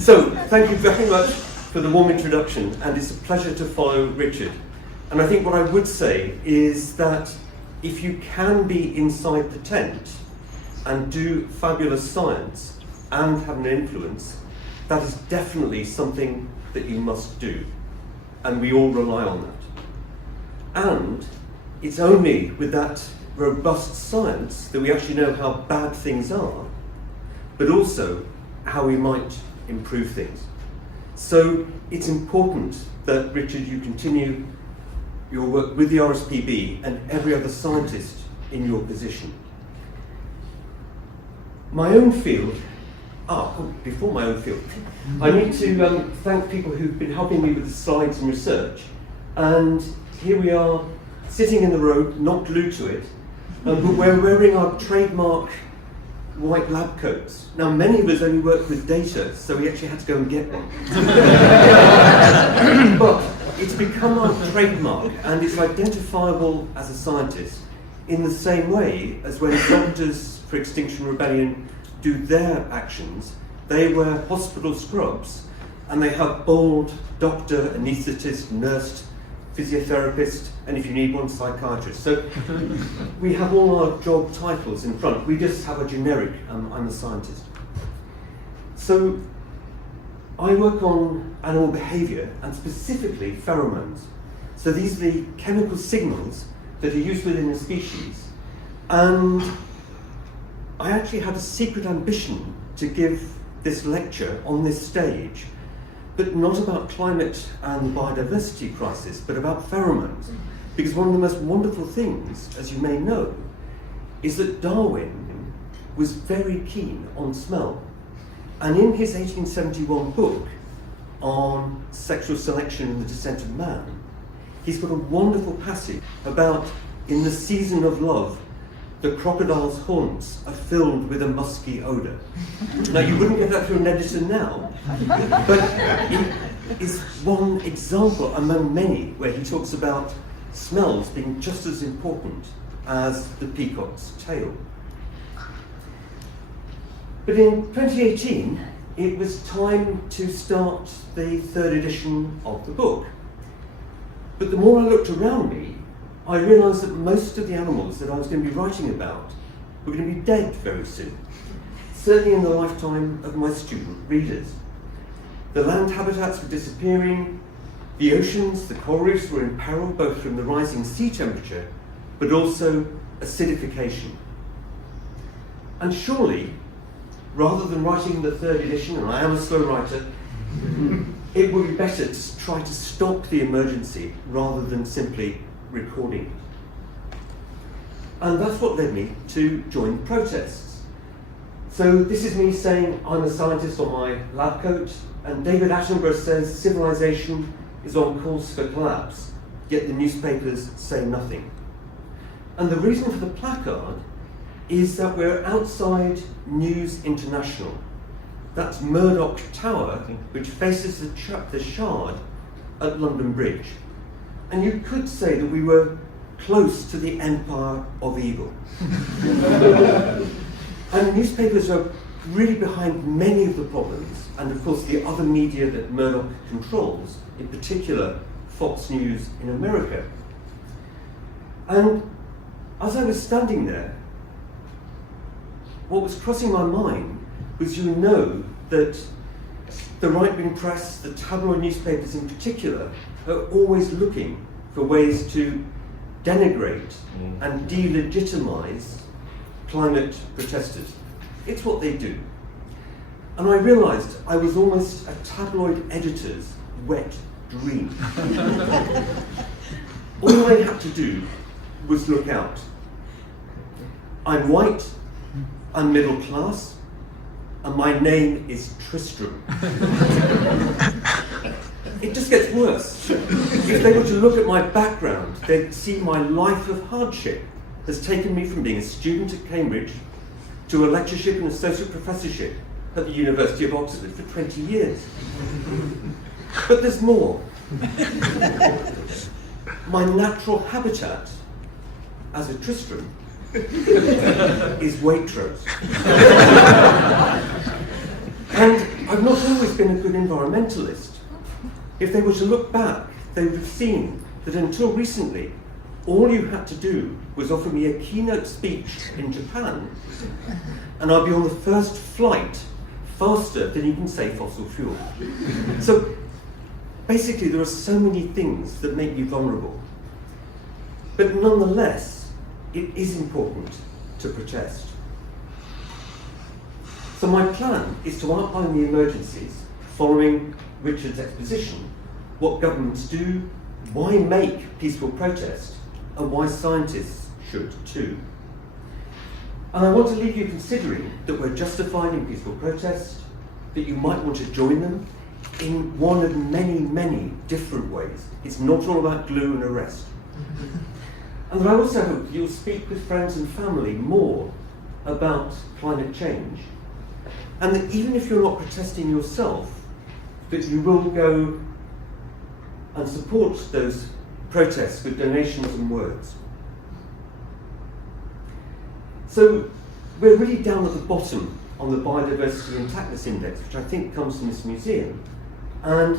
So, thank you very much for the warm introduction, and it's a pleasure to follow Richard. And I think what I would say is that if you can be inside the tent and do fabulous science and have an influence, that is definitely something that you must do. And we all rely on that. And it's only with that robust science that we actually know how bad things are, but also how we might improve things. So it's important that, Richard, you continue your work with the RSPB and every other scientist in your position. My own field, before my own field, I need to thank people who've been helping me with the slides and research. And here we are, sitting in the road, not glued to it, but we're wearing our trademark white lab coats. Now, many of us only work with data, so we actually had to go and get one. But it's become our trademark, and it's identifiable as a scientist in the same way as when doctors for Extinction Rebellion do their actions. They wear hospital scrubs, and they have bold doctor, anaesthetist, nurse, physiotherapist, and if you need one, psychiatrist. So we have all our job titles in front. We just have a generic, I'm a scientist. So I work on animal behaviour, and specifically pheromones. So these are the chemical signals that are used within a species. And I actually had a secret ambition to give this lecture on this stage, but not about climate and biodiversity crisis, but about pheromones. Because one of the most wonderful things, as you may know, is that Darwin was very keen on smell. And in his 1871 book on sexual selection and the descent of man, he's got a wonderful passage about, in the season of love, the crocodile's haunts are filled with a musky odour. Now, you wouldn't get that through an editor now, but it is one example among many where he talks about smells being just as important as the peacock's tail. But in 2018, it was time to start the third edition of the book. But the more I looked around me, I realised that most of the animals that I was going to be writing about were going to be dead very soon, certainly in the lifetime of my student readers. The land habitats were disappearing, the oceans, the coral reefs were in peril both from the rising sea temperature, but also acidification. And surely, rather than writing the third edition, and I am a slow writer, it would be better to try to stop the emergency rather than simply recording it. And that's what led me to join protests. So this is me saying I'm a scientist on my lab coat, and David Attenborough says civilization is on course for collapse, yet the newspapers say nothing. And the reason for the placard is that we're outside News International. That's Murdoch Tower, which faces the Shard at London Bridge. And you could say that we were close to the empire of evil. And newspapers are really behind many of the problems, and of course the other media that Murdoch controls, in particular Fox News in America. And as I was standing there, what was crossing my mind was, you know, that the right-wing press, the tabloid newspapers in particular, are always looking for ways to denigrate and delegitimize climate protesters. It's what they do. And I realized I was almost a tabloid editor's wet dream. All I had to do was look out. I'm white, I'm middle class, and my name is Tristram. It just gets worse. If they were to look at my background, they'd see my life of hardship has taken me from being a student at Cambridge to a lectureship and associate professorship at the University of Oxford for 20 years. But there's more. My natural habitat as a Tristram is Waitrose. And I've not always been a good environmentalist. If they were to look back, they would have seen that until recently, all you had to do was offer me a keynote speech in Japan, and I'd be on the first flight faster than you can say fossil fuel. So basically, there are so many things that make you vulnerable. But nonetheless, it is important to protest. So my plan is to outline the emergencies following Richard's exposition, what governments do, why make peaceful protest, and why scientists should too. And I want to leave you considering that we're justified in peaceful protest, that you might want to join them in one of many, many different ways. It's not all about glue and arrest. And that I also hope you'll speak with friends and family more about climate change, and that even if you're not protesting yourself, that you will go and support those protests with donations and words. So we're really down at the bottom on the Biodiversity Intactness Index, which I think comes from this museum, and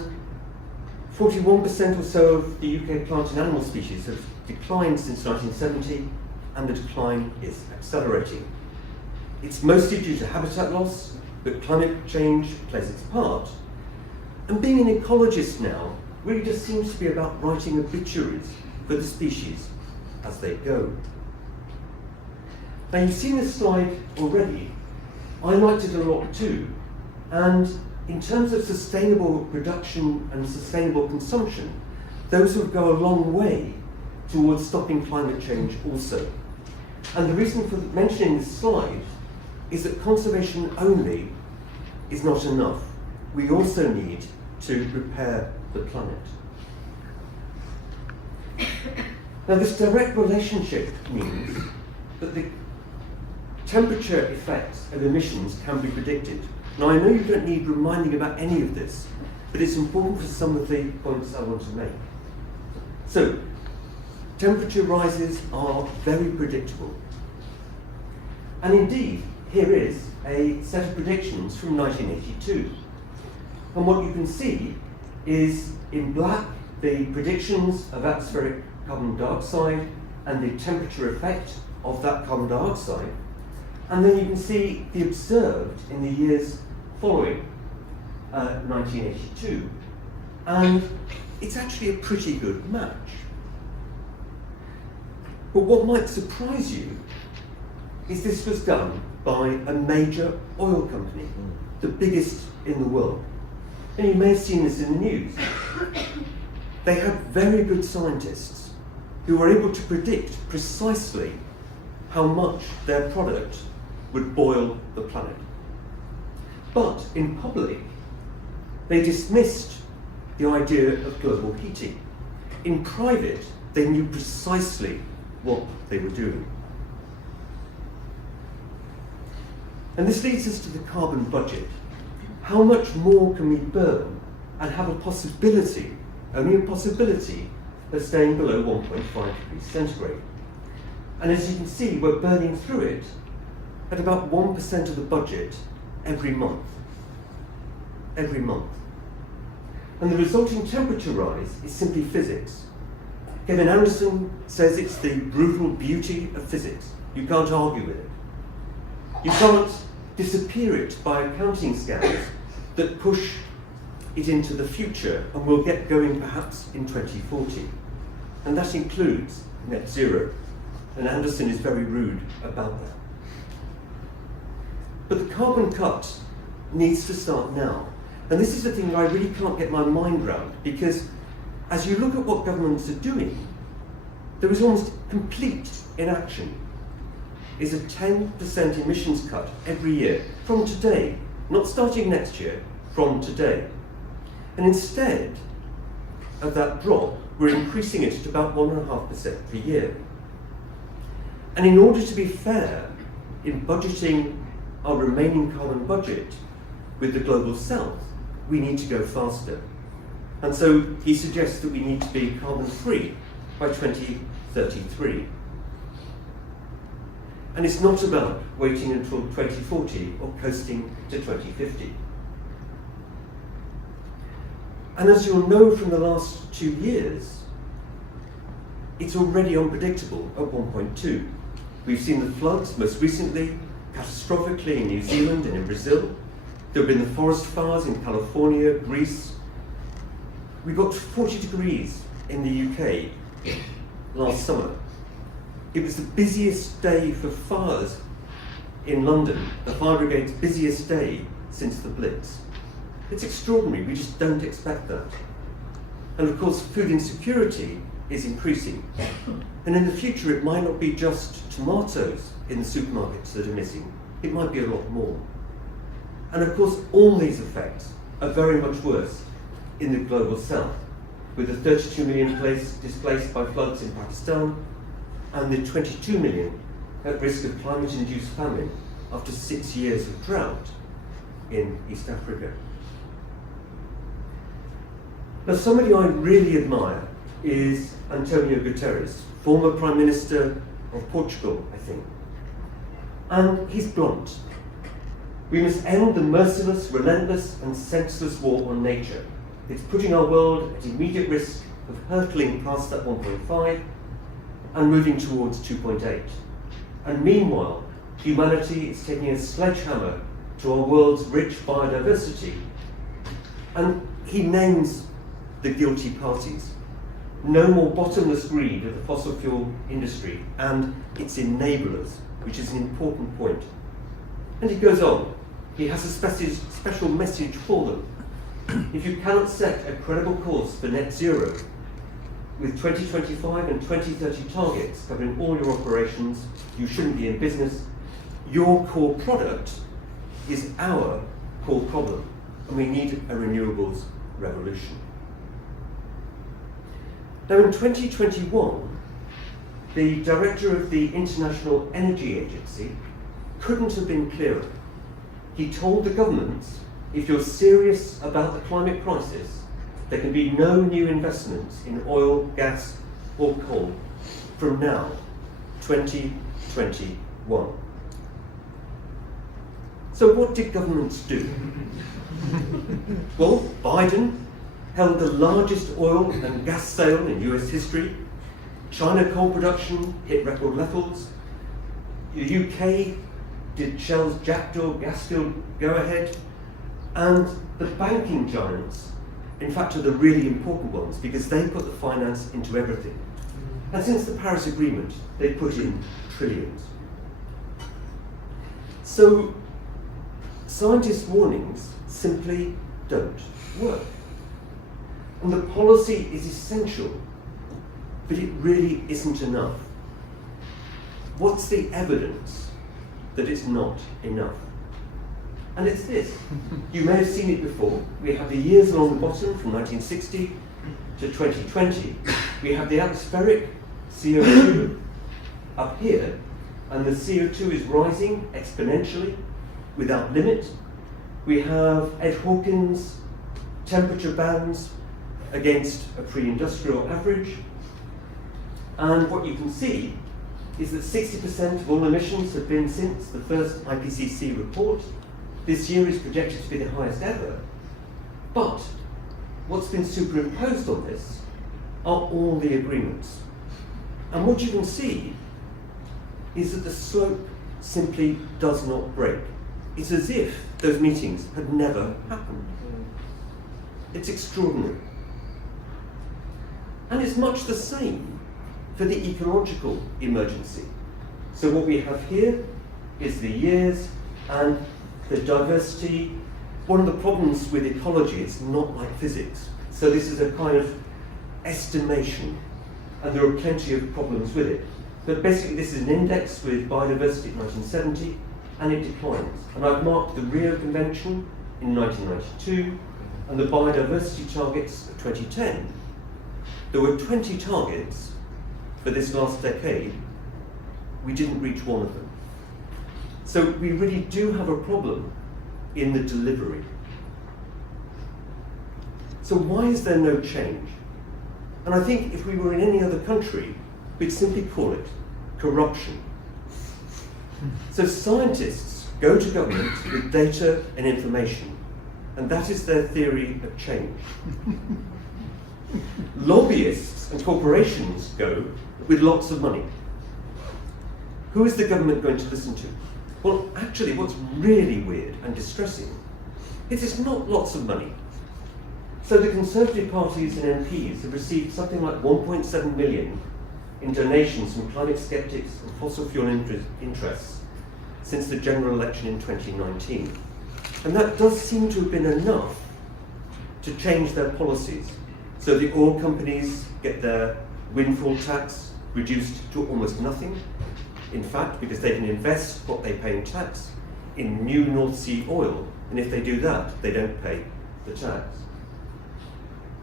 41% or so of the UK plant and animal species have declined since 1970, and the decline is accelerating. It's mostly due to habitat loss, but climate change plays its part. And being an ecologist now really just seems to be about writing obituaries for the species as they go. Now, you've seen this slide already. I liked it a lot too. And in terms of sustainable production and sustainable consumption, those would go a long way towards stopping climate change also. And the reason for mentioning this slide is that conservation only is not enough. We also need to repair the planet. Now, this direct relationship means that the temperature effects of emissions can be predicted. Now, I know you don't need reminding about any of this, but it's important for some of the points I want to make. So, temperature rises are very predictable. And indeed, here is a set of predictions from 1982. And what you can see is in black the predictions of atmospheric carbon dioxide and the temperature effect of that carbon dioxide. And then you can see the observed in the years following 1982. And it's actually a pretty good match. But what might surprise you is this was done by a major oil company, the biggest in the world. And you may have seen this in the news. They had very good scientists who were able to predict precisely how much their product would boil the planet. But in public, they dismissed the idea of global heating. In private, they knew precisely what they were doing. And this leads us to the carbon budget. How much more can we burn and have a possibility, only a possibility, of staying below 1.5 degrees centigrade? And as you can see, we're burning through it at about 1% of the budget every month. Every month. And the resulting temperature rise is simply physics. Kevin Anderson says it's the brutal beauty of physics. You can't argue with it. You can't disappear it by accounting scams that push it into the future and will get going perhaps in 2040. And that includes net zero. And Anderson is very rude about that. But the carbon cut needs to start now. And this is the thing that I really can't get my mind around, because as you look at what governments are doing, there is almost complete inaction. Is a 10% emissions cut every year from today, not starting next year, from today. And instead of that drop, we're increasing it at about 1.5% per year. And in order to be fair in budgeting our remaining carbon budget with the global south, we need to go faster. And so he suggests that we need to be carbon free by 2033. And it's not about waiting until 2040 or coasting to 2050. And as you'll know from the last 2 years, it's already unpredictable at 1.2. We've seen the floods, most recently, catastrophically in New Zealand and in Brazil. There have been the forest fires in California, Greece. We got 40 degrees in the UK last summer. It was the busiest day for fires in London, the fire brigade's busiest day since the Blitz. It's extraordinary, we just don't expect that. And of course, food insecurity is increasing. And in the future, it might not be just tomatoes in the supermarkets that are missing, it might be a lot more. And of course, all these effects are very much worse in the global south, with the 32 million displaced by floods in Pakistan, and the 22 million at risk of climate-induced famine after 6 years of drought in East Africa. Now, somebody I really admire is Antonio Guterres, former Prime Minister of Portugal, I think. And he's blunt. We must end the merciless, relentless, and senseless war on nature. It's putting our world at immediate risk of hurtling past that 1.5 and moving towards 2.8. And meanwhile, humanity is taking a sledgehammer to our world's rich biodiversity. And he names the guilty parties. No more bottomless greed of the fossil fuel industry and its enablers, which is an important point. And he goes on. He has a special message for them. If you cannot set a credible course for net zero, with 2025 and 2030 targets covering all your operations, you shouldn't be in business. Your core product is our core problem, and we need a renewables revolution. Now, in 2021, the director of the International Energy Agency couldn't have been clearer. He told the governments, if you're serious about the climate crisis, there can be no new investments in oil, gas, or coal from now, 2021. So what did governments do? Well, Biden held the largest oil and gas sale in US history. China coal production hit record levels. The UK did Shell's Jackdaw gas field go ahead. And the banking giants, in fact, are the really important ones because they put the finance into everything. And since the Paris Agreement, they put in trillions. So scientists' warnings simply don't work. And the policy is essential, but it really isn't enough. What's the evidence that it's not enough? And it's this. You may have seen it before. We have the years along the bottom from 1960 to 2020. We have the atmospheric CO2 up here, and the CO2 is rising exponentially without limit. We have Ed Hawkins' temperature bands against a pre-industrial average. And what you can see is that 60% of all emissions have been since the first IPCC report. This year is projected to be the highest ever. But what's been superimposed on this are all the agreements. And what you can see is that the slope simply does not break. It's as if those meetings had never happened. It's extraordinary. And it's much the same for the ecological emergency. So what we have here is the years and the diversity. One of the problems with ecology is not like physics. So this is a kind of estimation, and there are plenty of problems with it. But basically this is an index with biodiversity in 1970, and it declines. And I've marked the Rio Convention in 1992, and the biodiversity targets of 2010. There were 20 targets for this last decade. We didn't reach one of them. So we really do have a problem in the delivery. So why is there no change? And I think if we were in any other country, we'd simply call it corruption. So scientists go to government with data and information, and that is their theory of change. Lobbyists and corporations go with lots of money. Who is the government going to listen to? Well, actually, what's really weird and distressing is it's not lots of money. So the Conservative parties and MPs have received something like 1.7 million in donations from climate skeptics and fossil fuel interests since the general election in 2019. And that does seem to have been enough to change their policies. So the oil companies get their windfall tax reduced to almost nothing. In fact, because they can invest what they pay in tax in new North Sea oil, and if they do that, they don't pay the tax.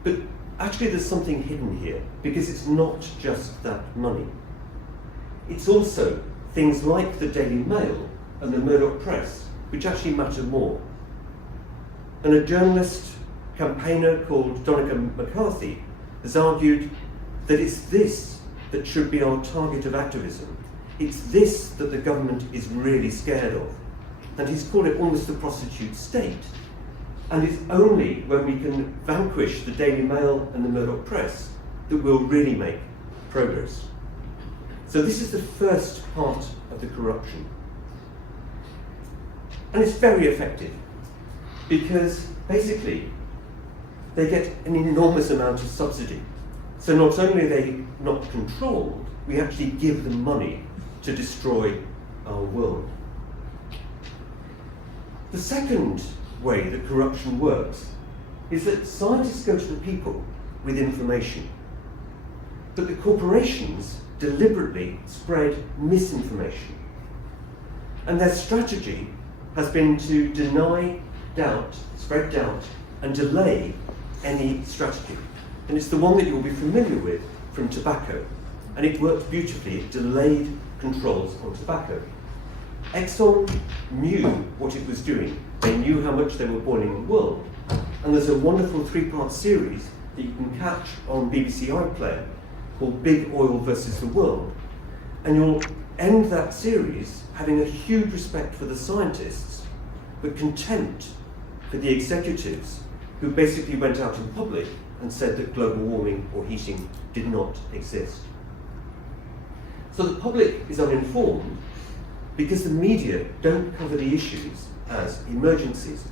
But actually there's something hidden here, because it's not just that money. It's also things like the Daily Mail and the Murdoch Press, which actually matter more. And a journalist campaigner called Donica McCarthy has argued that it's this that should be our target of activism. It's this that the government is really scared of. And he's called it almost the prostitute state. And it's only when we can vanquish the Daily Mail and the Murdoch Press that we'll really make progress. So this is the first part of the corruption. And it's very effective, because basically they get an enormous amount of subsidy. So not only are they not controlled, we actually give them money to destroy our world. The second way that corruption works is that scientists go to the people with information, but the corporations deliberately spread misinformation. And their strategy has been to deny doubt, spread doubt, and delay any strategy. And it's the one that you'll be familiar with from tobacco. And it worked beautifully. It delayed controls on tobacco. Exxon knew what it was doing. They knew how much they were boiling the world. And there's a wonderful 3-part series that you can catch on BBC iPlayer called Big Oil versus the World. And you'll end that series having a huge respect for the scientists, but contempt for the executives who basically went out in public and said that global warming or heating did not exist. So the public is uninformed because the media don't cover the issues as emergencies.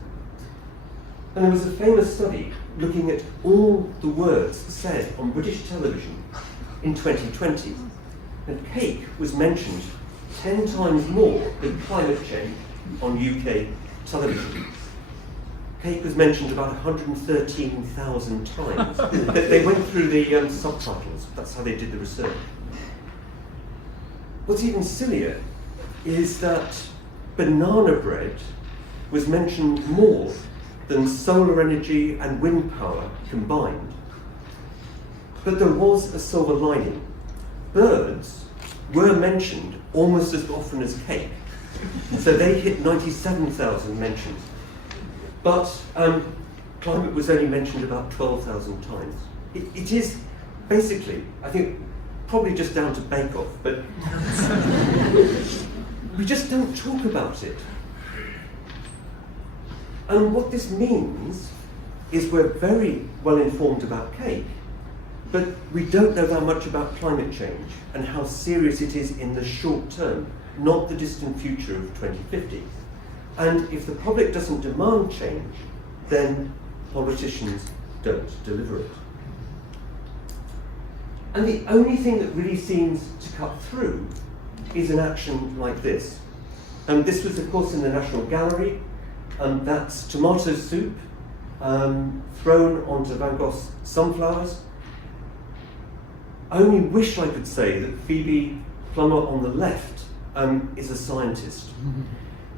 And there was a famous study looking at all the words said on British television in 2020, and cake was mentioned 10 times more than climate change on UK television. Cake was mentioned about 113,000 times. They went through the subtitles, that's how they did the research. What's even sillier is that banana bread was mentioned more than solar energy and wind power combined. But there was a silver lining. Birds were mentioned almost as often as cake. So they hit 97,000 mentions. But climate was only mentioned about 12,000 times. It is basically, I think, probably just down to Bake Off, but we just don't talk about it. And what this means is we're very well informed about cake, but we don't know that much about climate change and how serious it is in the short term, not the distant future of 2050. And if the public doesn't demand change, then politicians don't deliver it. And the only thing that really seems to cut through is an action like this. And this was, of course, in the National Gallery. That's tomato soup thrown onto Van Gogh's sunflowers. I only wish I could say that Phoebe Plummer on the left is a scientist.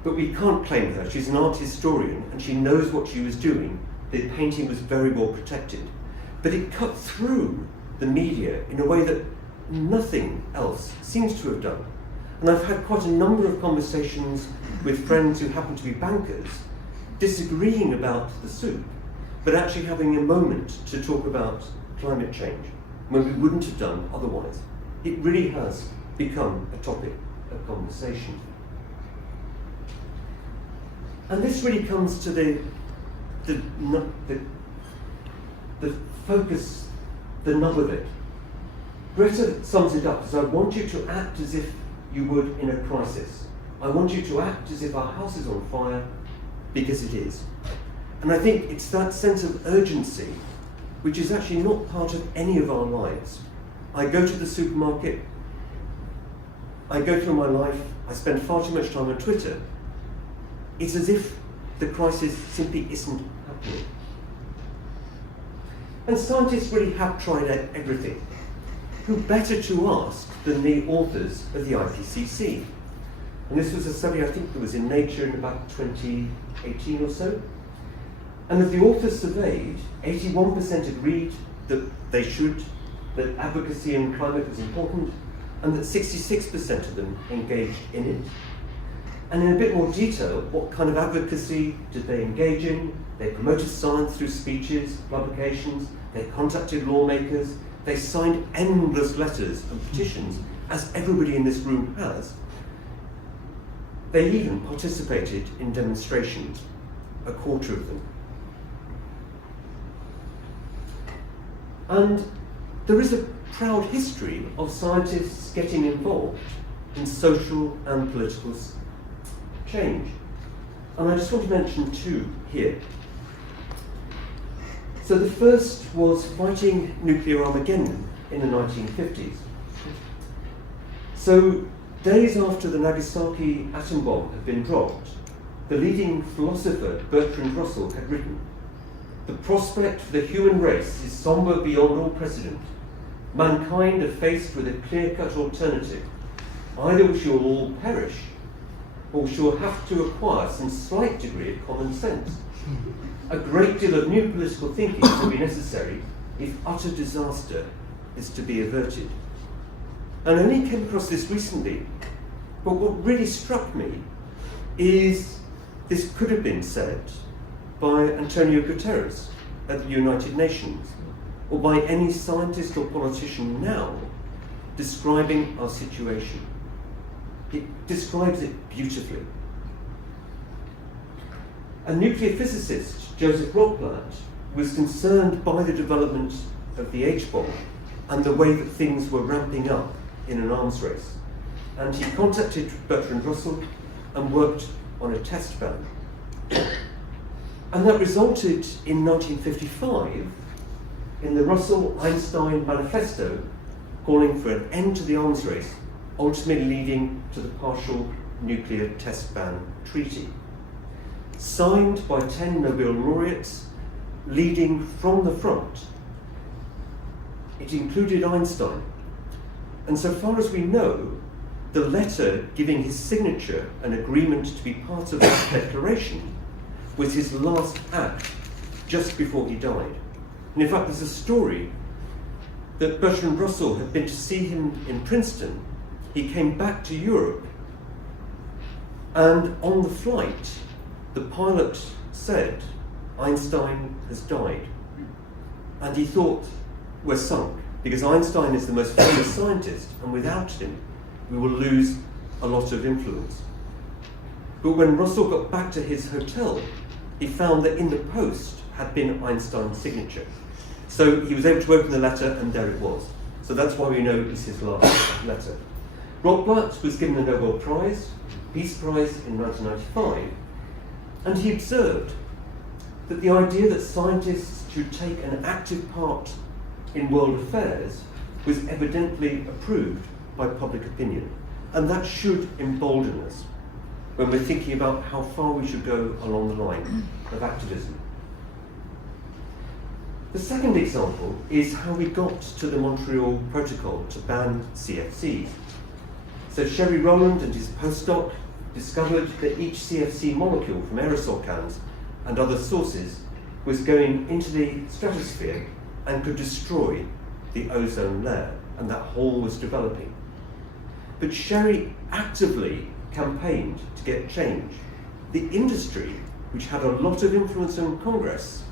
But we can't claim her. She's an art historian and she knows what she was doing. The painting was very well protected. But it cut through the media in a way that nothing else seems to have done. And I've had quite a number of conversations with friends who happen to be bankers, disagreeing about the soup, but actually having a moment to talk about climate change when we wouldn't have done otherwise. It really has become a topic of conversation. And this really comes to the the focus, the nub of it. Greta sums it up as, I want you to act as if you would in a crisis. I want you to act as if our house is on fire, because it is. And I think it's that sense of urgency which is actually not part of any of our lives. I go to the supermarket, I go through my life, I spend far too much time on Twitter. It's as if the crisis simply isn't happening. And scientists really have tried everything. Who better to ask than the authors of the IPCC? And this was a study, I think, that was in Nature in about 2018 or so. And of the authors surveyed, 81% agreed that that advocacy in climate was important, and that 66% of them engaged in it. And in a bit more detail, what kind of advocacy did they engage in? They promoted science through speeches, publications, they contacted lawmakers, they signed endless letters and petitions, as everybody in this room has. They even participated in demonstrations, a quarter of them. And there is a proud history of scientists getting involved in social and political change. And I just want to mention two here. So the first was fighting nuclear Armageddon in the 1950s. So days after the Nagasaki atom bomb had been dropped, the leading philosopher Bertrand Russell had written, "The prospect for the human race is sombre beyond all precedent. Mankind are faced with a clear-cut alternative. Either we shall all perish, or we shall have to acquire some slight degree of common sense. A great deal of new political thinking will be necessary if utter disaster is to be averted." And I only came across this recently, but what really struck me is this could have been said by Antonio Guterres at the United Nations, or by any scientist or politician now describing our situation. It describes it beautifully. A nuclear physicist, Joseph Rotblat, was concerned by the development of the H-bomb and the way that things were ramping up in an arms race. And he contacted Bertrand Russell and worked on a test ban. And that resulted in 1955 in the Russell-Einstein Manifesto calling for an end to the arms race, ultimately leading to the partial nuclear test ban treaty. Signed by 10 Nobel laureates, leading from the front. It included Einstein. And so far as we know, the letter giving his signature an agreement to be part of that declaration was his last act just before he died. And in fact, there's a story that Bertrand Russell had been to see him in Princeton. He came back to Europe, and on the flight, the pilot said, "Einstein has died." And he thought, we're sunk, because Einstein is the most famous scientist, and without him, we will lose a lot of influence. But when Russell got back to his hotel, he found that in the post had been Einstein's signature. So he was able to open the letter, and there it was. So that's why we know it was his last letter. Rotblat was given the Nobel Prize, Peace Prize in 1995, and he observed that the idea that scientists should take an active part in world affairs was evidently approved by public opinion. And that should embolden us when we're thinking about how far we should go along the line of activism. The second example is how we got to the Montreal Protocol to ban CFCs. So Sherry Rowland and his postdoc discovered that each CFC molecule from aerosol cans and other sources was going into the stratosphere and could destroy the ozone layer, and that hole was developing. But Sherry actively campaigned to get change. The industry, which had a lot of influence on Congress,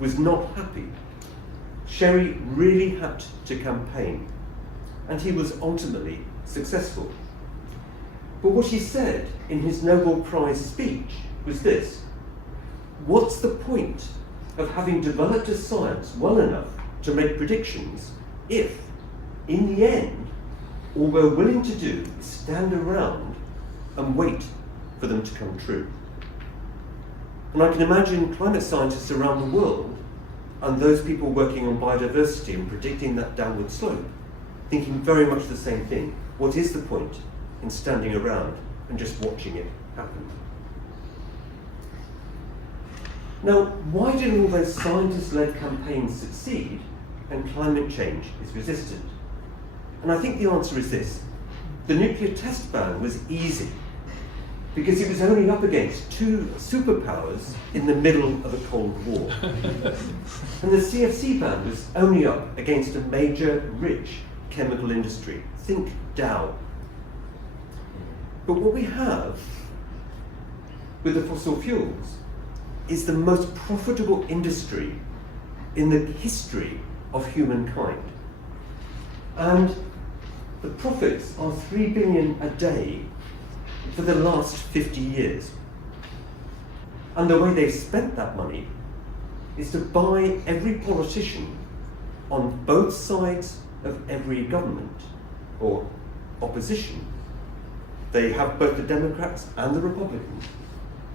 was not happy. Sherry really had to campaign, and he was ultimately successful. But what he said in his Nobel Prize speech was this: what's the point of having developed a science well enough to make predictions if, in the end, all we're willing to do is stand around and wait for them to come true? And I can imagine climate scientists around the world and those people working on biodiversity and predicting that downward slope thinking very much the same thing. What is the point in standing around and just watching it happen? Now, why did all those scientist-led campaigns succeed and climate change is resisted? And I think the answer is this. The nuclear test ban was easy because it was only up against two superpowers in the middle of a Cold War. And the CFC ban was only up against a major, rich chemical industry. Think Dow. But what we have with the fossil fuels is the most profitable industry in the history of humankind. And the profits are 3 billion a day for the last 50 years. And the way they've spent that money is to buy every politician on both sides of every government or opposition. They have both the Democrats and the Republicans.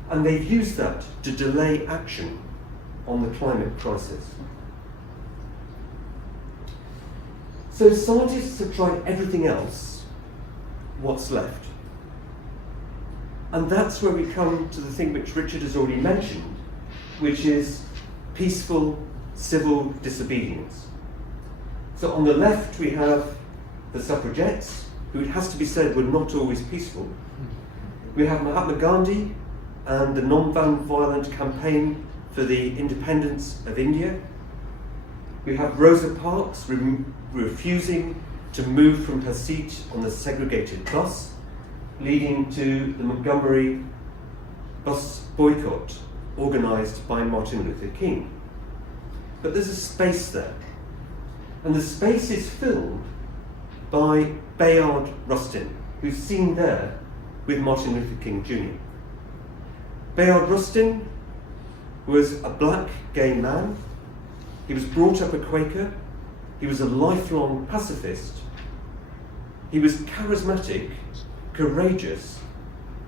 And they've used that to delay action on the climate crisis. So scientists have tried everything else. What's left? And that's where we come to the thing which Richard has already mentioned, which is peaceful civil disobedience. So on the left we have the suffragettes, who it has to be said were not always peaceful. We have Mahatma Gandhi and the non-violent campaign for the independence of India. We have Rosa Parks refusing to move from her seat on the segregated bus, leading to the Montgomery bus boycott organised by Martin Luther King. But there's a space there, and the space is filled by Bayard Rustin, who's seen there with Martin Luther King Jr. Bayard Rustin was a black gay man. He was brought up a Quaker. He was a lifelong pacifist. He was charismatic, courageous,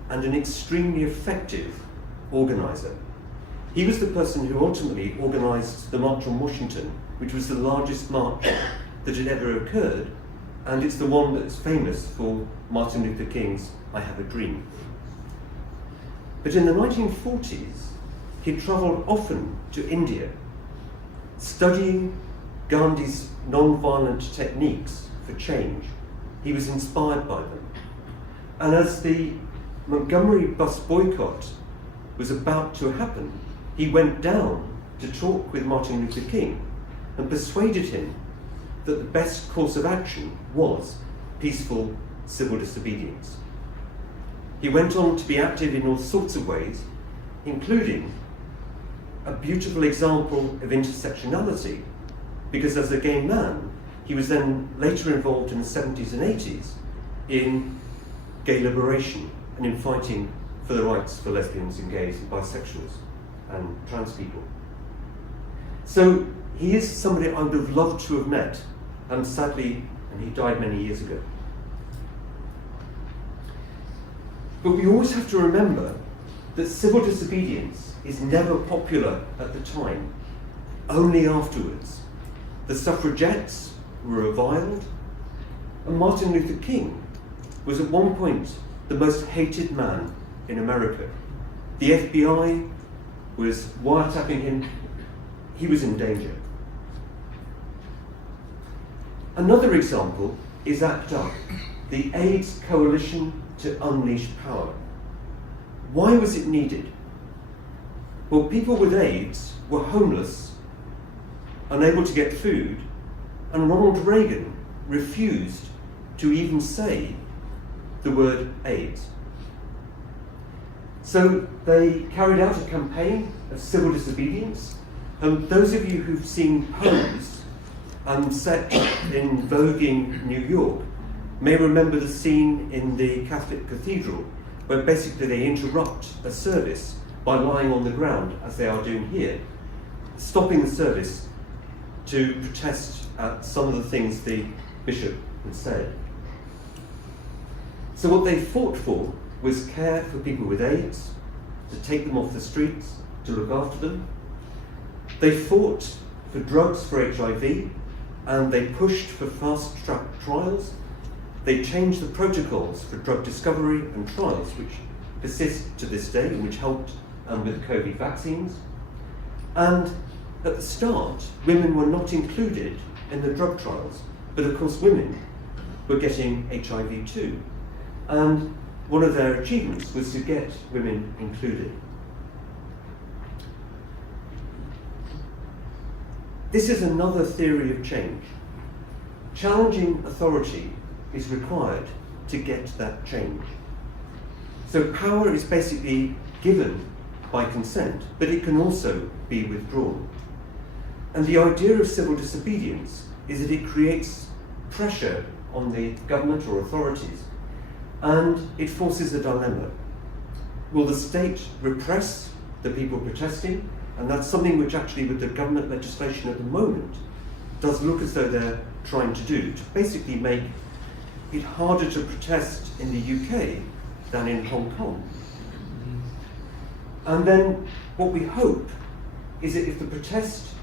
and an extremely effective organizer. He was the person who ultimately organized the March on Washington, which was the largest march that had ever occurred, and it's the one that's famous for Martin Luther King's I Have a Dream. But in the 1940s, he travelled often to India, studying Gandhi's non-violent techniques for change. He was inspired by them. And as the Montgomery bus boycott was about to happen, he went down to talk with Martin Luther King and persuaded him that the best course of action was peaceful civil disobedience. He went on to be active in all sorts of ways, including a beautiful example of intersectionality, because as a gay man, he was then later involved in the 70s and 80s in gay liberation and in fighting for the rights for lesbians and gays and bisexuals and trans people. So he is somebody I would have loved to have met, and sadly, and he died many years ago. But we always have to remember that civil disobedience is never popular at the time, only afterwards. The suffragettes were reviled, and Martin Luther King was at one point the most hated man in America. The FBI was wiretapping him. He was in danger. Another example is ACT UP, the AIDS Coalition to Unleash Power. Why was it needed? Well, people with AIDS were homeless, unable to get food, and Ronald Reagan refused to even say the word AIDS. So they carried out a campaign of civil disobedience. Those of you who've seen Pose set in voguing New York may remember the scene in the Catholic cathedral where basically they interrupt a service by lying on the ground, as they are doing here, stopping the service to protest at some of the things the bishop had said. So what they fought for was care for people with AIDS, to take them off the streets, to look after them. They fought for drugs for HIV, and they pushed for fast-track trials. They changed the protocols for drug discovery and trials, which persist to this day, and which helped with COVID vaccines. And at the start, women were not included in the drug trials, but of course women were getting HIV too. And one of their achievements was to get women included. This is another theory of change. Challenging authority is required to get that change. So power is basically given by consent, but it can also be withdrawn. And the idea of civil disobedience is that it creates pressure on the government or authorities, and it forces a dilemma. Will the state repress the people protesting? And that's something which actually, with the government legislation at the moment, does look as though they're trying to do, to basically make it harder to protest in the UK than in Hong Kong. And then what we hope is that if the protest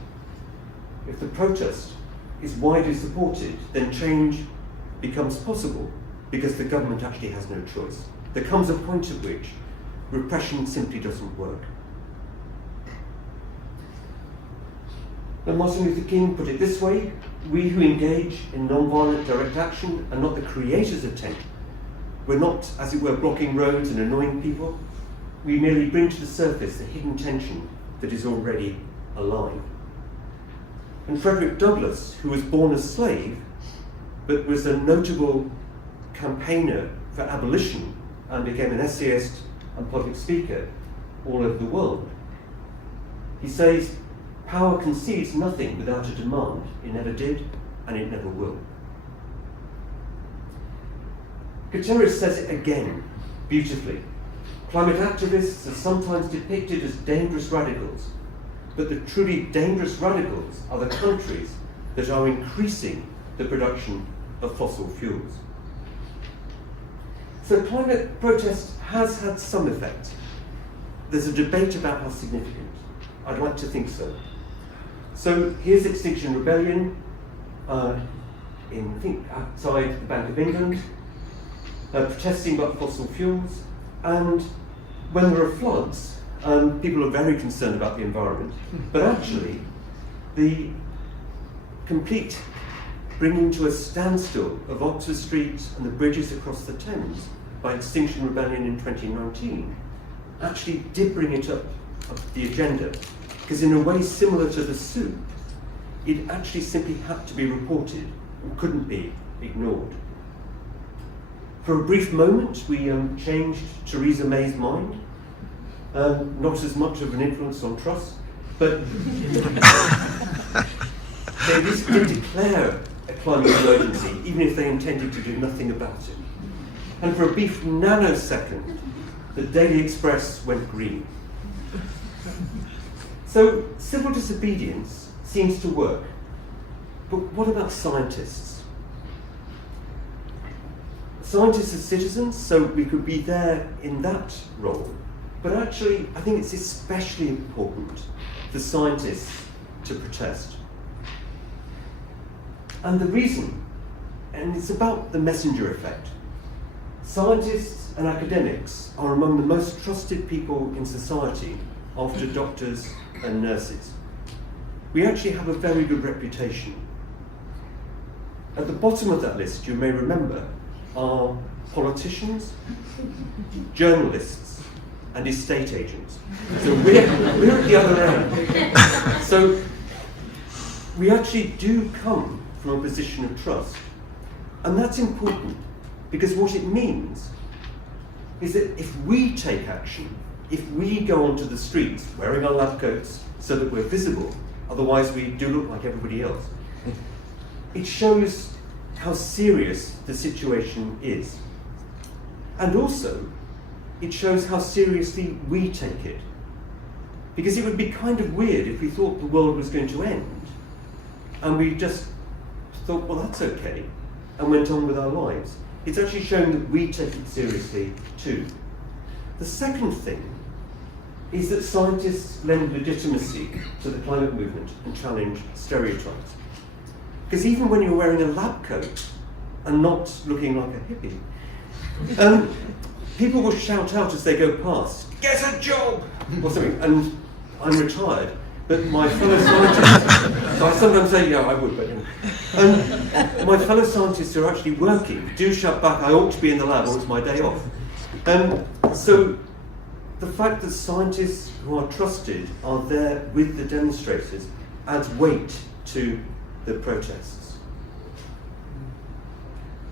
is widely supported, then change becomes possible, because the government actually has no choice. There comes a point at which repression simply doesn't work. And Martin Luther King put it this way: we who engage in non-violent direct action are not the creators of tension. We're not, as it were, blocking roads and annoying people. We merely bring to the surface the hidden tension that is already alive. And Frederick Douglass, who was born a slave, but was a notable campaigner for abolition and became an essayist and public speaker all over the world, he says, "Power concedes nothing without a demand. It never did, and it never will." Guterres says it again, beautifully. Climate activists are sometimes depicted as dangerous radicals, but the truly dangerous radicals are the countries that are increasing the production of fossil fuels. So climate protest has had some effect. There's a debate about how significant. I'd like to think so. So here's Extinction Rebellion outside the Bank of England, protesting about fossil fuels. And when there are floods, people are very concerned about the environment. But actually, the complete bringing to a standstill of Oxford Street and the bridges across the Thames by Extinction Rebellion in 2019 actually did bring it up the agenda. Because in a way similar to the soup, it actually simply had to be reported and couldn't be ignored. For a brief moment, we changed Theresa May's mind. Not as much of an influence on Truss, but they at least did declare a climate emergency, even if they intended to do nothing about it. And for a brief nanosecond, the Daily Express went green. So civil disobedience seems to work. But what about scientists? Scientists are citizens, so we could be there in that role. But actually, I think it's especially important for scientists to protest. And the reason, and it's about the messenger effect. Scientists and academics are among the most trusted people in society after doctors and nurses. We actually have a very good reputation. At the bottom of that list, you may remember, are politicians, journalists, and estate agents. So we're at the other end. So we actually do come from a position of trust. And that's important, because what it means is that if we take action, if we go onto the streets wearing our lab coats so that we're visible, otherwise we do look like everybody else, it shows how serious the situation is. And also, it shows how seriously we take it. Because it would be kind of weird if we thought the world was going to end and we just thought, well, that's okay, and went on with our lives. It's actually shown that we take it seriously too. The second thing is that scientists lend legitimacy to the climate movement and challenge stereotypes. Because even when you're wearing a lab coat and not looking like a hippie, people will shout out as they go past, "Get a job!" or something. And I'm retired, but my fellow scientists, so I sometimes say, yeah, I would, but my fellow scientists who are actually working do shout back, "I ought to be in the lab, or it's my day off." So the fact that scientists who are trusted are there with the demonstrators adds weight to the protests.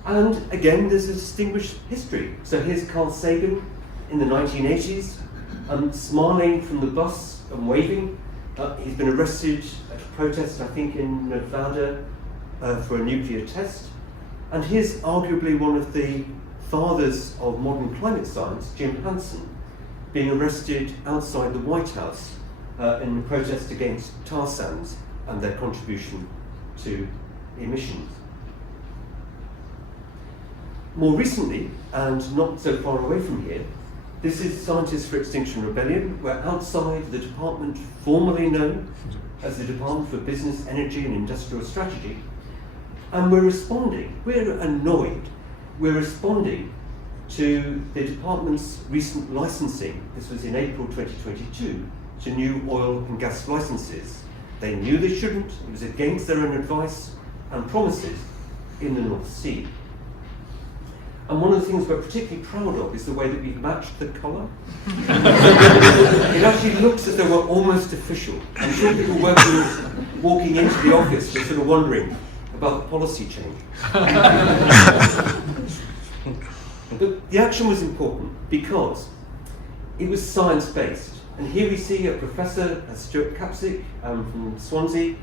And again, there's a distinguished history. So here's Carl Sagan in the 1980s, smiling from the bus and waving. He's been arrested at a protest, I think, in Nevada for a nuclear test. And here's arguably one of the fathers of modern climate science, Jim Hansen, being arrested outside the White House in a protest against tar sands and their contribution to emissions. More recently, and not so far away from here, this is Scientists for Extinction Rebellion. We're outside the department formerly known as the Department for Business, Energy and Industrial Strategy, and we're responding, we're annoyed, we're responding to the department's recent licensing, this was in April 2022, to new oil and gas licenses. They knew they shouldn't, it was against their own advice and promises in the North Sea. And one of the things we're particularly proud of is the way that we've matched the colour. It actually looks as though we're almost official. I'm sure people walking into the office were sort of wondering about the policy change. But the action was important because it was science-based. And here we see a professor, Stuart Capsick from Swansea,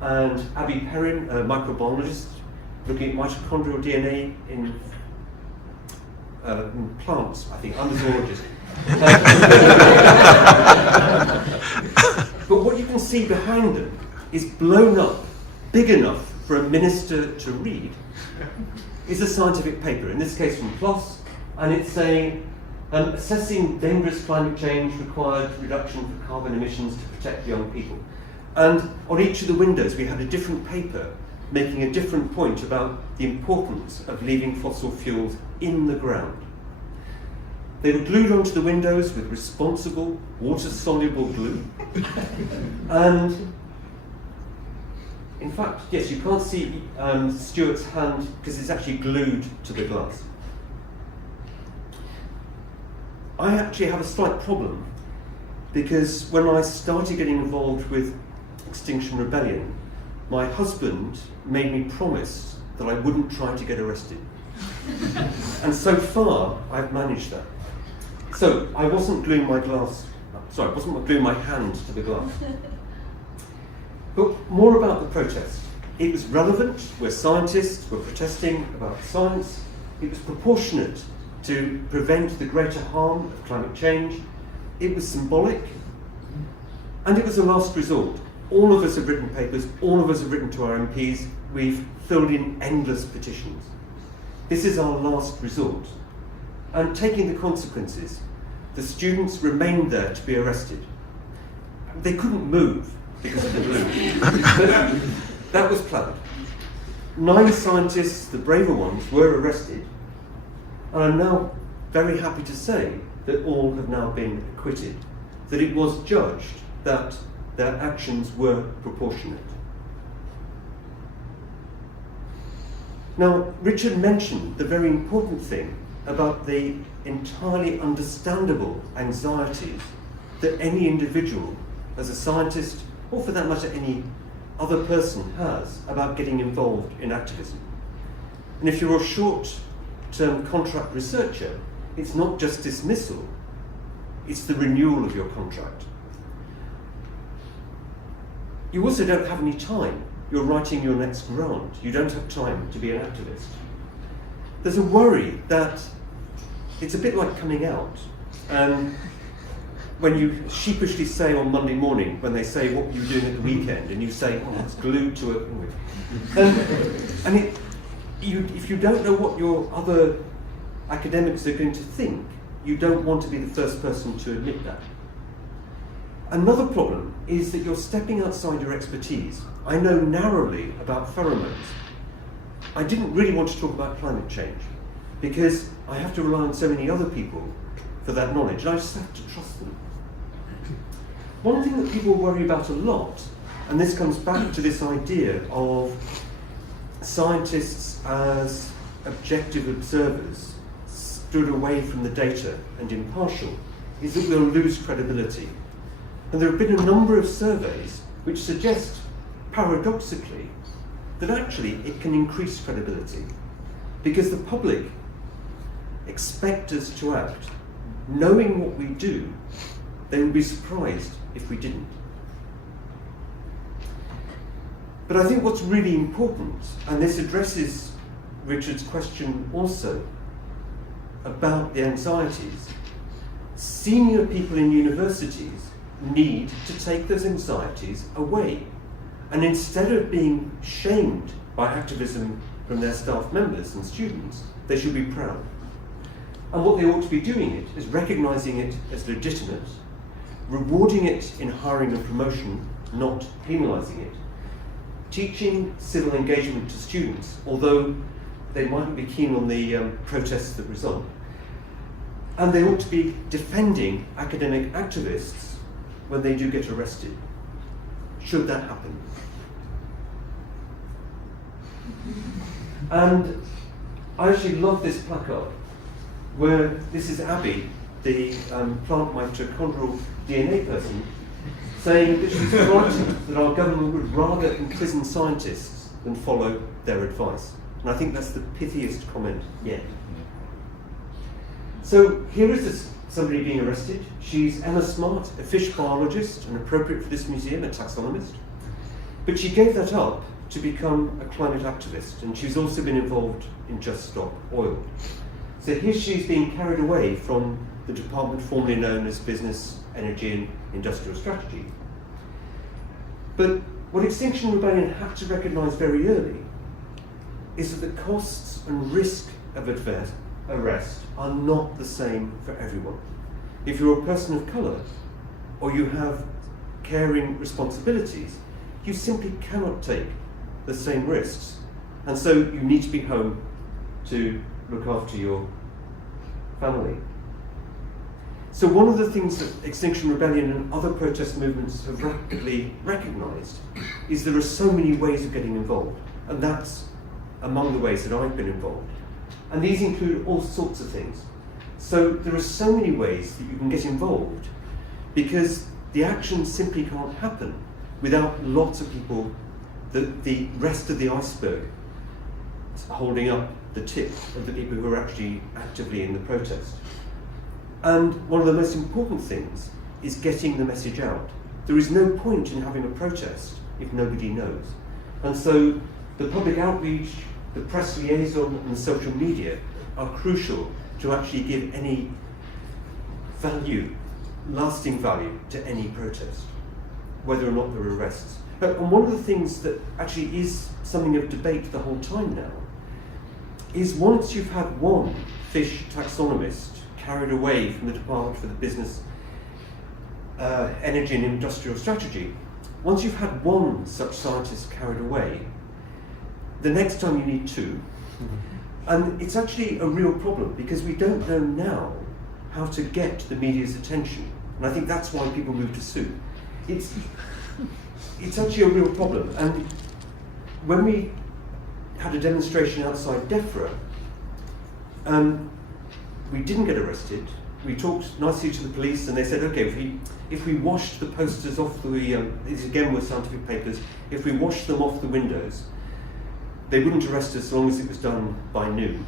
and Abby Perrin, a microbiologist, looking at mitochondrial DNA in plants, I think. I'm a zoologist. But what you can see behind them is blown up, big enough for a minister to read, is a scientific paper, in this case from PLOS, and it's saying, assessing dangerous climate change required reduction for carbon emissions to protect young people. And on each of the windows we had a different paper making a different point about the importance of leaving fossil fuels in the ground. They were glued onto the windows with responsible, water-soluble glue. And in fact, yes, you can't see Stuart's hand because it's actually glued to the glass. I actually have a slight problem because when I started getting involved with Extinction Rebellion, my husband made me promise that I wouldn't try to get arrested. And so far, I've managed that. So I wasn't gluing my hand to the glass. But more about the protest. It was relevant, we're scientists, we're protesting about science. It was proportionate to prevent the greater harm of climate change. It was symbolic, and it was a last resort. All of us have written papers, all of us have written to our MPs, we've filled in endless petitions. This is our last resort. And taking the consequences, the students remained there to be arrested. They couldn't move because of the glue. But that was planned. 9 scientists, the braver ones, were arrested. And I'm now very happy to say that all have now been acquitted, that it was judged that their actions were proportionate. Now, Richard mentioned the very important thing about the entirely understandable anxieties that any individual, as a scientist, or for that matter any other person, has about getting involved in activism. And if you're a short-term contract researcher, it's not just dismissal, it's the renewal of your contract. You also don't have any time. You're writing your next grant. You don't have time to be an activist. There's a worry that it's a bit like coming out. when you sheepishly say on Monday morning, when they say what you were doing at the weekend, and you say, oh, it's glued to it. If you don't know what your other academics are going to think, you don't want to be the first person to admit that. Another problem is that you're stepping outside your expertise. I know narrowly about pheromones. I didn't really want to talk about climate change because I have to rely on so many other people for that knowledge, and I just have to trust them. One thing that people worry about a lot, and this comes back to this idea of scientists as objective observers stood away from the data and impartial, is that we'll lose credibility. And there have been a number of surveys which suggest, paradoxically, that actually it can increase credibility because the public expect us to act. Knowing what we do, they would be surprised if we didn't. But I think what's really important, and this addresses Richard's question also about the anxieties, senior people in universities need to take those anxieties away. And instead of being shamed by activism from their staff members and students, they should be proud. And what they ought to be doing it is recognising it as legitimate, rewarding it in hiring and promotion, not penalising it, teaching civil engagement to students, although they mightn't be keen on the protests that result. And they ought to be defending academic activists when they do get arrested, should that happen. And I actually love this placard, where this is Abby, the plant mitochondrial DNA person, saying that she's frightened that our government would rather imprison scientists than follow their advice. And I think that's the pithiest comment yet. So here is somebody being arrested. She's Emma Smart, a fish biologist and appropriate for this museum, a taxonomist. But she gave that up to become a climate activist, and she's also been involved in Just Stop Oil. So here she's being carried away from the department formerly known as Business, Energy and Industrial Strategy. But what Extinction Rebellion had to recognise very early is that the costs and risk of arrest are not the same for everyone. If you're a person of colour, or you have caring responsibilities, you simply cannot take the same risks. And so you need to be home to look after your family. So one of the things that Extinction Rebellion and other protest movements have rapidly recognised is there are so many ways of getting involved, and that's among the ways that I've been involved. And these include all sorts of things. So there are so many ways that you can get involved because the action simply can't happen without lots of people, the rest of the iceberg holding up the tip of the people who are actually actively in the protest. And one of the most important things is getting the message out. There is no point in having a protest if nobody knows. And so the public outreach, the press liaison and social media are crucial to actually give any value, lasting value to any protest, whether or not there are arrests. And one of the things that actually is something of debate the whole time now is once you've had one fish taxonomist carried away from the Department for the Business, Energy and Industrial Strategy, once you've had one such scientist carried away, the next time you need two. And it's actually a real problem because we don't know now how to get the media's attention. And I think that's why people move to sue. It's actually a real problem. And when we had a demonstration outside DEFRA, we didn't get arrested. We talked nicely to the police and they said, okay, if we washed the posters off the, these again were scientific papers, if we washed them off the windows, they wouldn't arrest us as long as it was done by noon.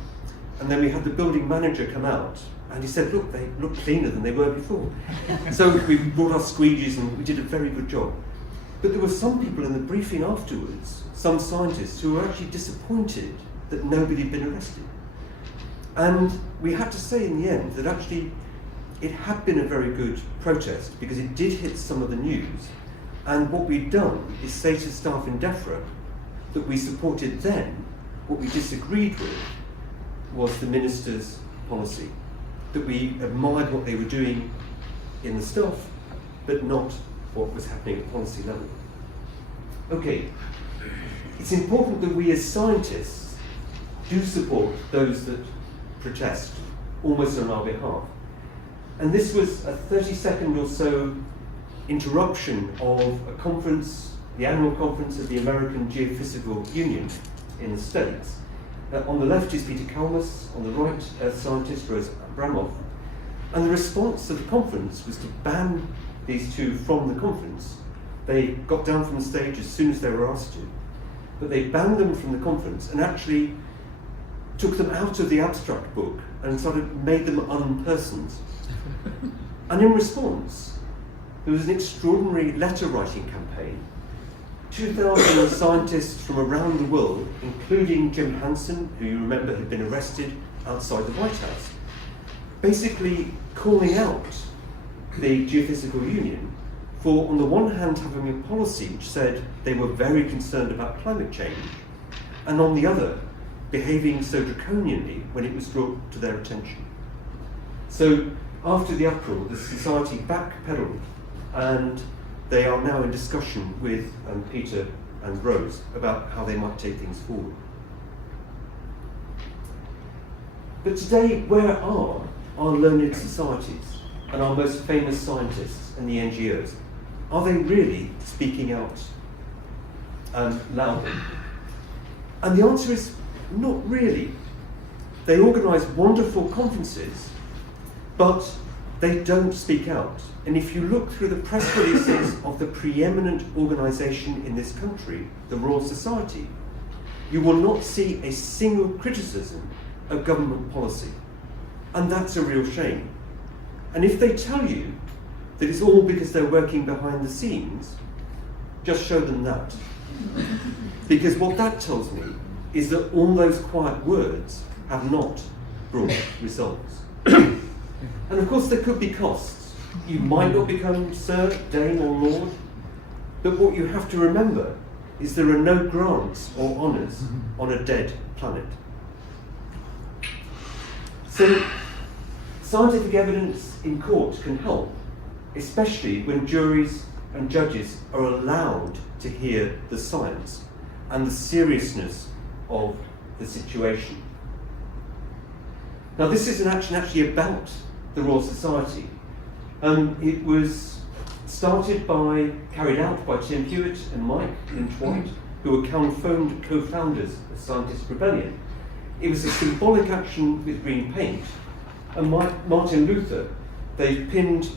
And then we had the building manager come out and he said, look, they look cleaner than they were before. So we brought our squeegees and we did a very good job. But there were some people in the briefing afterwards, some scientists, who were actually disappointed that nobody had been arrested. And we had to say in the end that actually it had been a very good protest because it did hit some of the news, and what we'd done is say to staff in DEFRA that we supported then. What we disagreed with was the minister's policy, that we admired what they were doing in the staff, but not what was happening at policy level. Okay, it's important that we as scientists do support those that protest, almost on our behalf. And this was a 30-second or so interruption of a conference, the annual conference of the American Geophysical Union in the States. On the left is Peter Kalmus, on the right, Earth scientist Rose Abramoff. And the response to the conference was to ban these two from the conference. They got down from the stage as soon as they were asked to, but they banned them from the conference and actually took them out of the abstract book and sort of made them unpersons. And in response, there was an extraordinary letter-writing campaign. 2,000 scientists from around the world, including Jim Hansen, who you remember had been arrested outside the White House, basically calling out the Geophysical Union for, on the one hand, having a policy which said they were very concerned about climate change, and on the other, behaving so draconianly when it was brought to their attention. So, after the uproar, the society backpedaled, and they are now in discussion with Peter and Rose about how they might take things forward. But today, where are our learned societies and our most famous scientists and the NGOs? Are they really speaking out loudly? And the answer is not really. They organise wonderful conferences, but they don't speak out. And if you look through the press releases of the preeminent organisation in this country, the Royal Society, you will not see a single criticism of government policy. And that's a real shame. And if they tell you that it's all because they're working behind the scenes, just show them that. Because what that tells me is that all those quiet words have not brought results. And of course there could be costs. You might not become Sir, Dame or Lord, but what you have to remember is there are no grants or honours on a dead planet. So scientific evidence in court can help, especially when juries and judges are allowed to hear the science and the seriousness of the situation. Now this is an action actually about the Royal Society. It was carried out by Tim Hewitt and Mike Lynch-White, who were co-founders of Scientist Rebellion. It was a symbolic action with green paint. And Martin Luther, they pinned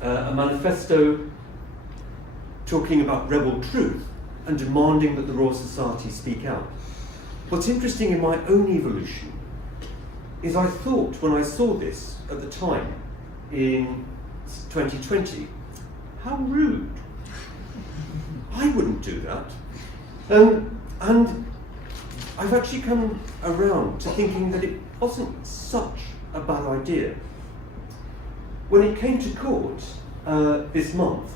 a manifesto talking about rebel truth and demanding that the Royal Society speak out. What's interesting in my own evolution is I thought, when I saw this at the time in 2020, how rude. I wouldn't do that. And I've actually come around to thinking that it wasn't such a bad idea. When it came to court earlier this month,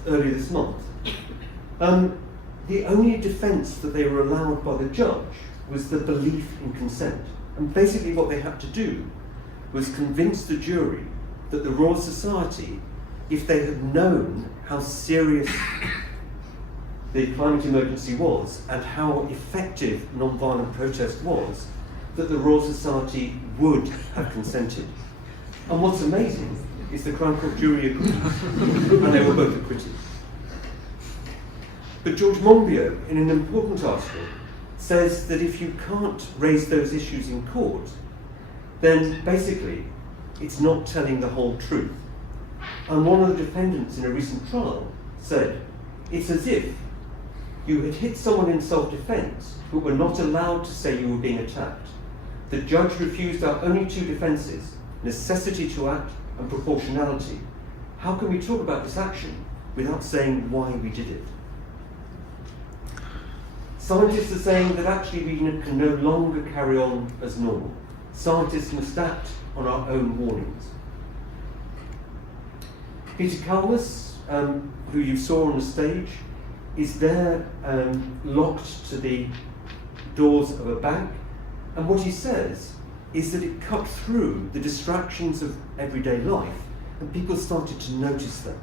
the only defence that they were allowed by the judge was the belief in consent. And basically what they had to do was convince the jury that the Royal Society, if they had known how serious the climate emergency was and how effective non-violent protest was, that the Royal Society would have consented. And what's amazing is the Crown Court jury agreed, and they were both acquitted. But George Monbiot, in an important article, says that if you can't raise those issues in court, then basically it's not telling the whole truth. And one of the defendants in a recent trial said, it's as if you had hit someone in self-defense but were not allowed to say you were being attacked. The judge refused our only two defenses, necessity to act and proportionality. How can we talk about this action without saying why we did it? Scientists are saying that actually we can no longer carry on as normal. Scientists must act on our own warnings. Peter Kalmus, who you saw on the stage, is there locked to the doors of a bank, and what he says is that it cut through the distractions of everyday life, and people started to notice that.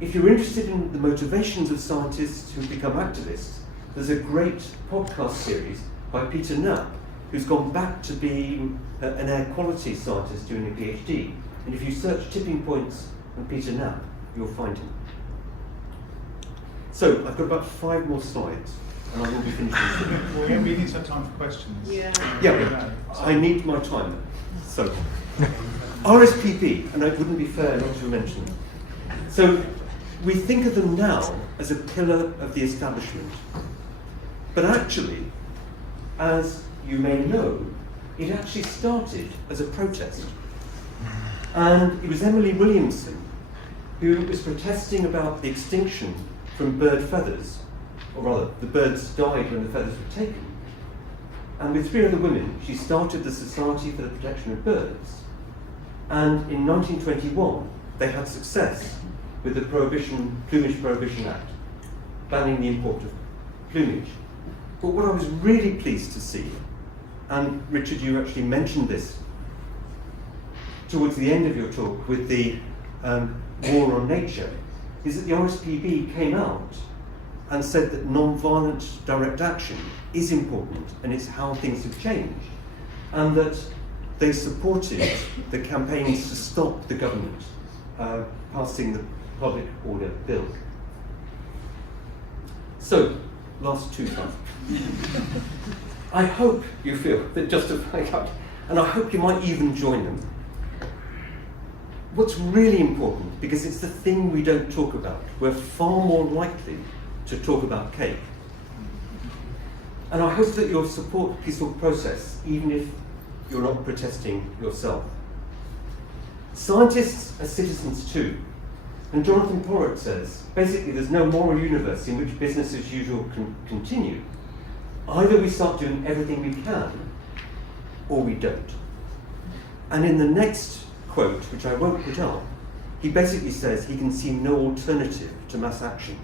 If you're interested in the motivations of scientists who become activists, there's a great podcast series by Peter Knapp, who's gone back to being an air quality scientist doing a PhD. And if you search tipping points and Peter Knapp, you'll find him. So I've got about 5 more slides, and I will be finishing soon. Well, we need to have time for questions. Yeah, I need my time. So, RSPB, and it wouldn't be fair not to mention them. So, we think of them now as a pillar of the establishment. But actually, as you may know, it actually started as a protest. And it was Emily Williamson who was protesting about the extinction from bird feathers, or rather, the birds died when the feathers were taken. And with 3 other women, she started the Society for the Protection of Birds. And in 1921, they had success with the Plumage Prohibition Act, banning the import of plumage. But what I was really pleased to see, and Richard, you actually mentioned this towards the end of your talk with the war on nature, is that the RSPB came out and said that non-violent direct action is important, and it's how things have changed, and that they supported the campaigns to stop the government passing the public order bill. So, last 2 slides. I hope you feel that justifying up, and I hope you might even join them. What's really important, because it's the thing we don't talk about, we're far more likely to talk about cake. And I hope that you'll support the peaceful process, even if you're not protesting yourself. Scientists are citizens too. And Jonathan Porritt says, basically there's no moral universe in which business as usual can continue. Either we start doing everything we can, or we don't. And in the next quote, which I won't put up, he basically says he can see no alternative to mass action.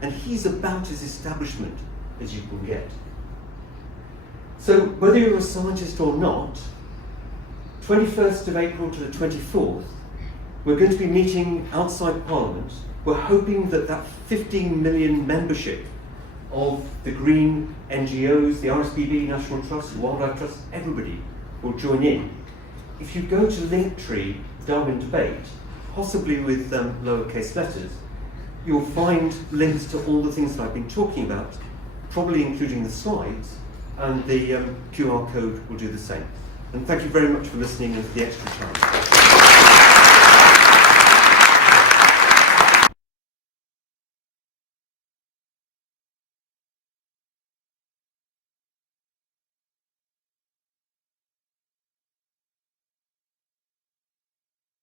And he's about as establishment as you can get. So whether you're a scientist or not, 21st of April to the 24th, we're going to be meeting outside Parliament. We're hoping that that 15 million membership of the green NGOs, the RSPB, National Trust, Wildlife Trust, everybody will join in. If you go to Linktree Darwin Debate, possibly with lowercase letters, you'll find links to all the things that I've been talking about, probably including the slides, and the QR code will do the same. And thank you very much for listening and for the extra time.